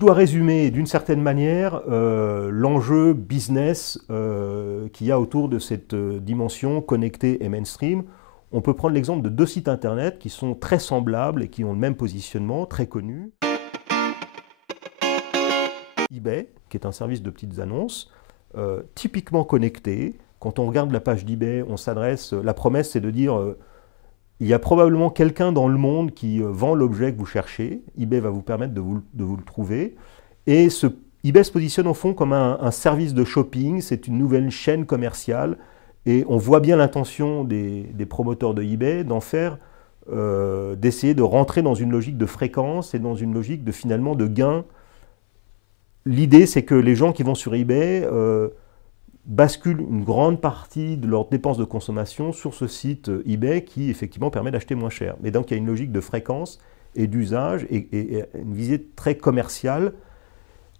je dois résumer d'une certaine manière l'enjeu business qu'il y a autour de cette dimension connectée et mainstream, on peut prendre l'exemple de deux sites internet qui sont très semblables et qui ont le même positionnement, très connus. eBay, qui est un service de petites annonces, typiquement connecté. Quand on regarde la page d'eBay, on s'adresse, la promesse c'est de dire il y a probablement quelqu'un dans le monde qui vend l'objet que vous cherchez. eBay va vous permettre de vous le trouver. Et eBay se positionne au fond comme un service de shopping. C'est une nouvelle chaîne commerciale. Et on voit bien l'intention des promoteurs de eBay d'en faire, d'essayer de rentrer dans une logique de fréquence et dans une logique de finalement de gain. L'idée, c'est que les gens qui vont sur eBay basculent une grande partie de leurs dépenses de consommation sur ce site eBay qui, effectivement, permet d'acheter moins cher. Mais donc, il y a une logique de fréquence et d'usage et une visée très commerciale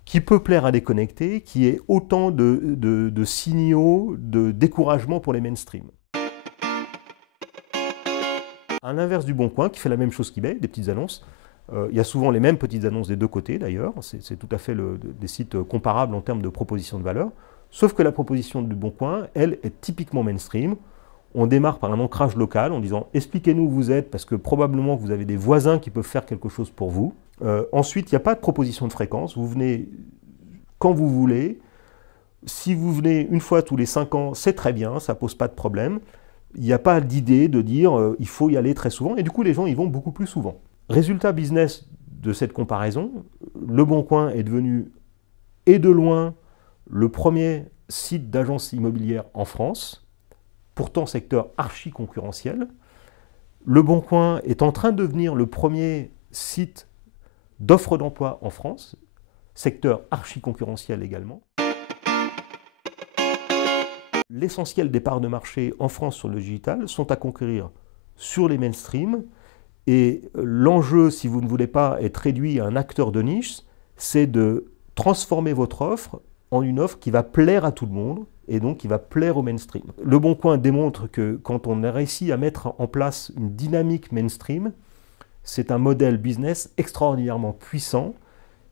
qui peut plaire à des connectés, qui est autant de signaux de découragement pour les mainstream. À l'inverse du Bon Coin, qui fait la même chose qu'eBay, des petites annonces. Il y a souvent les mêmes petites annonces des deux côtés d'ailleurs, c'est tout à fait des sites comparables en termes de proposition de valeur, sauf que la proposition du Bon Coin, elle, est typiquement mainstream. On démarre par un ancrage local en disant « expliquez-nous où vous êtes parce que probablement vous avez des voisins qui peuvent faire quelque chose pour vous ». Ensuite, il n'y a pas de proposition de fréquence, vous venez quand vous voulez. Si vous venez une fois tous les 5 ans, c'est très bien, ça ne pose pas de problème. Il n'y a pas d'idée de dire il faut y aller très souvent et du coup les gens y vont beaucoup plus souvent. Résultat business de cette comparaison, Le Bon Coin est devenu, et de loin, le premier site d'agence immobilière en France, pourtant secteur archi-concurrentiel. Le Bon Coin est en train de devenir le premier site d'offres d'emploi en France, secteur archi-concurrentiel également. L'essentiel des parts de marché en France sur le digital sont à conquérir sur les mainstream. Et l'enjeu, si vous ne voulez pas être réduit à un acteur de niche, c'est de transformer votre offre en une offre qui va plaire à tout le monde et donc qui va plaire au mainstream. Le Bon Coin démontre que quand on a réussi à mettre en place une dynamique mainstream, c'est un modèle business extraordinairement puissant.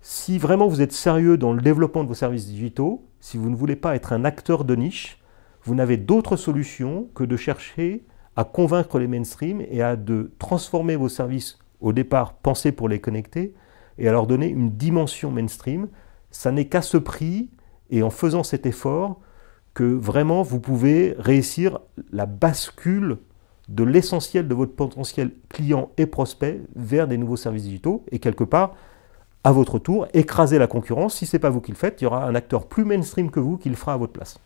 Si vraiment vous êtes sérieux dans le développement de vos services digitaux, si vous ne voulez pas être un acteur de niche, vous n'avez d'autre solution que de chercher à convaincre les mainstream et à de transformer vos services, au départ pensés pour les connecter, et à leur donner une dimension mainstream. Ça n'est qu'à ce prix, et en faisant cet effort, que vraiment vous pouvez réussir la bascule de l'essentiel de votre potentiel client et prospect vers des nouveaux services digitaux, et quelque part, à votre tour, écraser la concurrence. Si ce n'est pas vous qui le faites, il y aura un acteur plus mainstream que vous qui le fera à votre place.